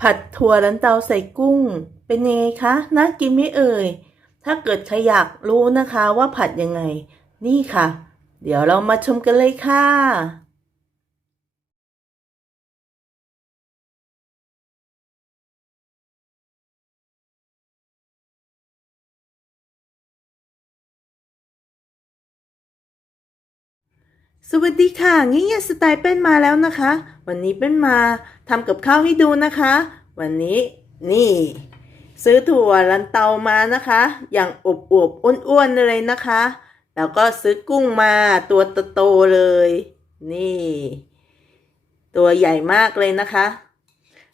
ผัดถั่วลันเตาใส่กุ้ง เป็นยังไงคะน่ากินไหมเอ่ย ถ้าเกิดใครอยากรู้นะคะว่าผัดยังไง นี่ค่ะ เดี๋ยวเรามาชมกันเลยค่ะ สวัสดีค่ะงี้ยสไตล์เป็นมาแล้วนะคะ วันนี้เป็นมาทำกับข้าวให้ดูนะคะ วันนี้นี่ ซื้อถั่วลันเตามานะคะ อย่างอบอวบอ้วนๆเลยนะคะ แล้วก็ซื้อกุ้งมาตัวโตๆเลย นี่ ตัวใหญ่มากเลยนะคะ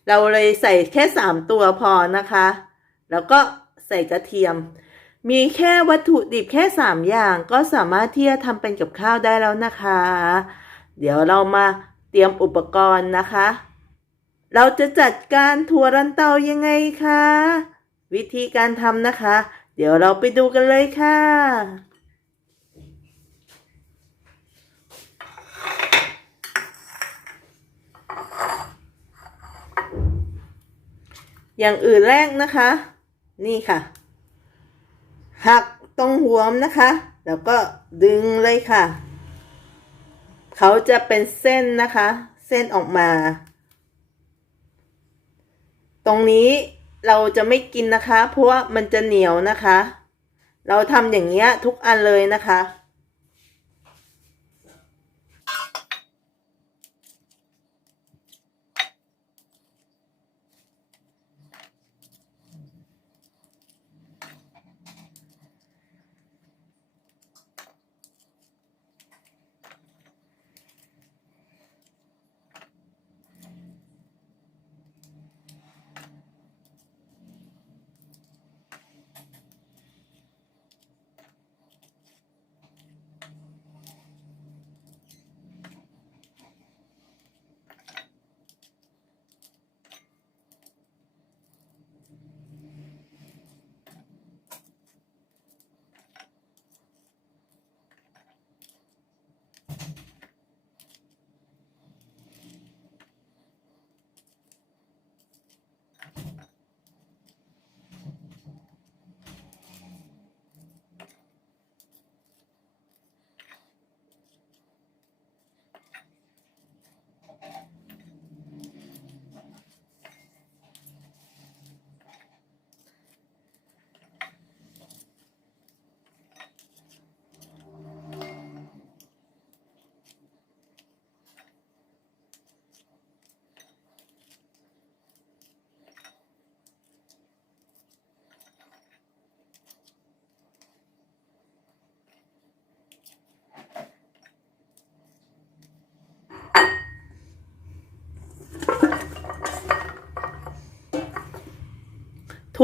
เราเลยใส่แค่สามตัวพอนะคะ แล้วก็ใส่กระเทียม มีแค่วัตถุดิบแค่สามอย่างก็สามารถที่จะทำเป็นกับข้าวได้แล้วนะคะ เดี๋ยวเรามาเตรียมอุปกรณ์นะคะ เราจะจัดการถั่วรันเตายังไงคะ วิธีการทำนะคะ เดี๋ยวเราไปดูกันเลยค่ะอย่างอื่นแรกนะคะ นี่ค่ะ หักตรงหัวมนะคะ แล้วก็ดึงเลยค่ะ เขาจะเป็นเส้นนะคะ เส้นออกมา ตรงนี้เราจะไม่กินนะคะ เพราะว่ามันจะเหนียวนะคะ เราทำอย่างเงี้ยทุกอันเลยนะคะ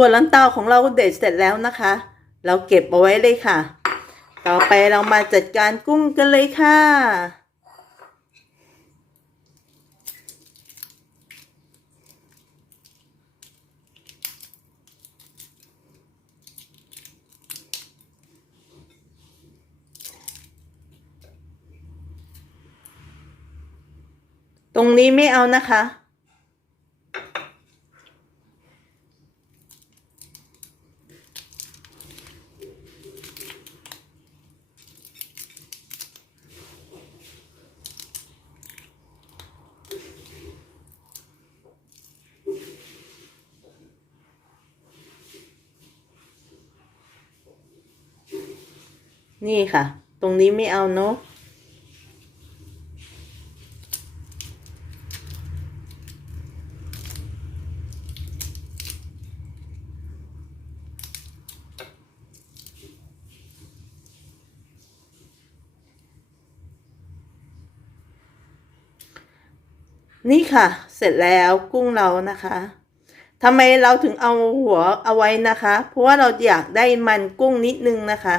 ถั่วลันเตาของเราเด็ดเสร็จแล้วนะคะ เราเก็บเอาไว้เลยค่ะ ต่อไปเรามาจัดการกุ้งกันเลยค่ะ ตรงนี้ไม่เอานะคะ นี่ค่ะ ตรงนี้ไม่เอาเนาะนี่ค่ะ เสร็จแล้วกุ้งเรานะคะทำไมเราถึงเอาหัวเอาไว้นะคะ เพราะว่าเราอยากได้มันกุ้งนิดนึงนะคะ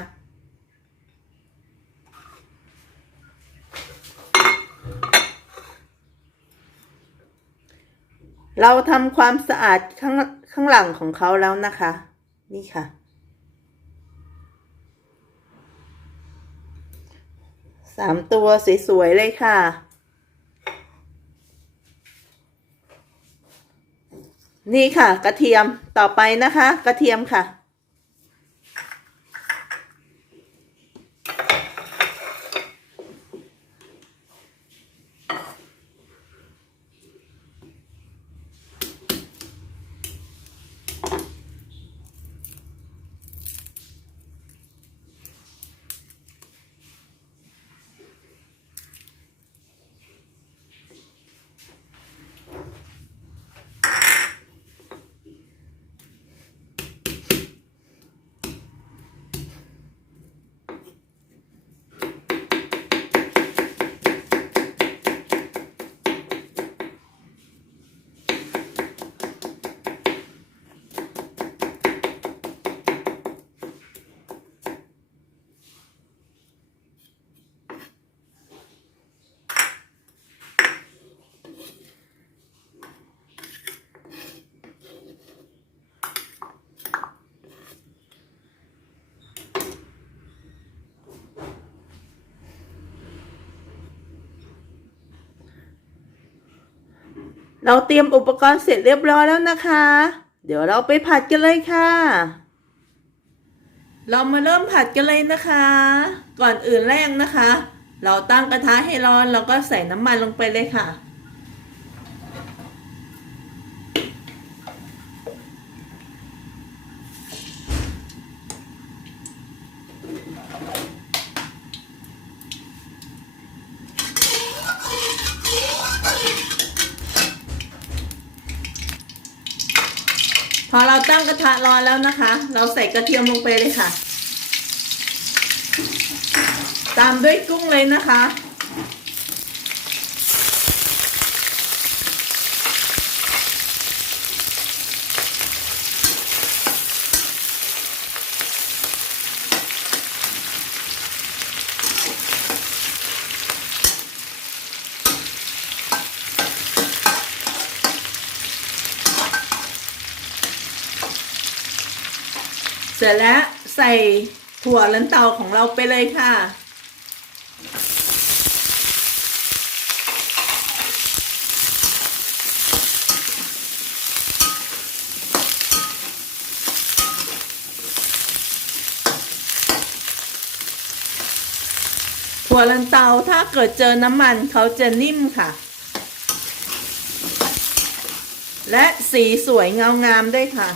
เราทำความสะอาดข้างข้างหลังของเขาแล้วนะคะ นี่ค่ะ สามตัวสวยๆเลยค่ะ นี่ค่ะ กระเทียมต่อไปนะคะ กระเทียมค่ะ เราเตรียมอุปกรณ์เสร็จเรียบร้อยแล้วนะคะ เดี๋ยวเราไปผัดกันเลยค่ะ เรามาเริ่มผัดกันเลยนะคะ ก่อนอื่นแรกนะคะ เราตั้งกระทะให้ร้อนแล้วก็ใส่น้ำมันลงไปเลยค่ะ พอเราตั้งกระทะร้อนแล้วนะคะ เราใส่กระเทียมลงไปเลยค่ะ ตามด้วยกุ้งเลยนะคะ เสร็จแล้วใส่ถั่วลันเตาของเราไปเลยค่ะ ถั่วลันเตาถ้าเกิดเจอน้ำมันเขาจะนิ่มค่ะ และสีสวยเงางามด้ค่ะ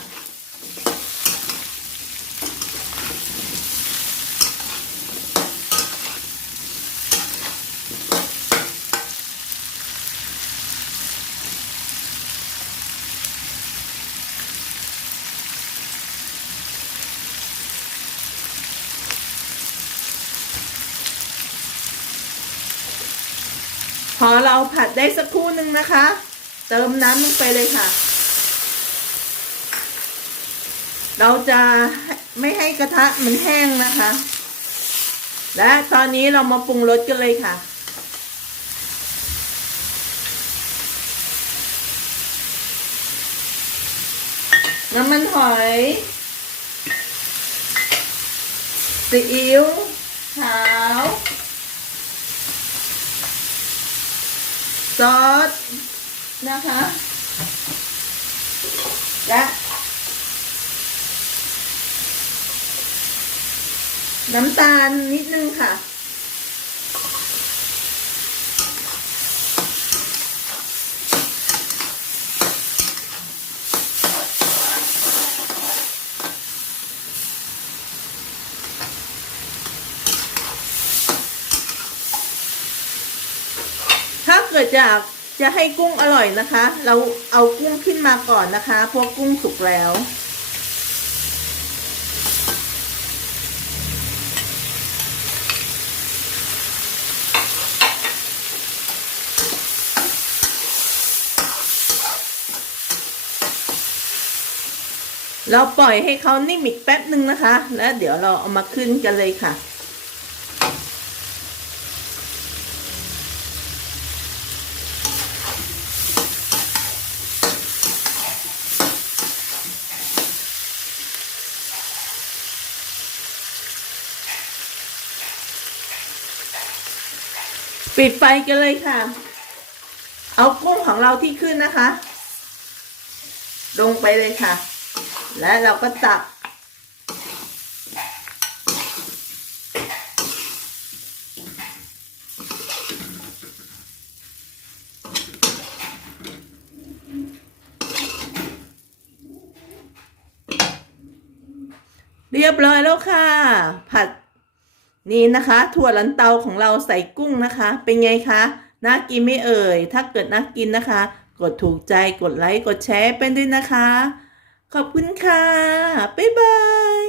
อเราผัดได้สักครู่หนึ่งนะคะ เติมน้ำลงไปเลยค่ะ เราจะไม่ให้กระทะมันแห้งนะคะ และตอนนี้เรามาปรุงรสกันเลยค่ะ น้ำมันหอยซีอิ๊วขาว ซอสนะคะ และ น้ำตาลนิดนึงค่ะ จะจะให้กุ้งอร่อยนะคะ เราเอากุ้งขึ้นมาก่อนนะคะพราะกุ้งสุกแล้วเราปล่อยให้เขานิ่มอีกแป๊บหนึ่งนะคะ แล้วเดี๋ยวเราเอามาขึ้นกันเลยค่ะ ปิดไฟกันเลยค่ะ เอากุ้งของเราที่ขึ้นนะคะ ลงไปเลยค่ะ และเราก็ตัก เรียบร้อยแล้วค่ะ ผัด นี่นะคะถั่วลันเตาของเราใส่กุ้งนะคะ เป็นไงคะน่ากินไม่เอ่ย ถ้าเกิดน่ากินนะคะ กดถูกใจกดไลค์กดแชร์เป็นด้วยนะคะ ขอบคุณค่ะ บ๊ายบาย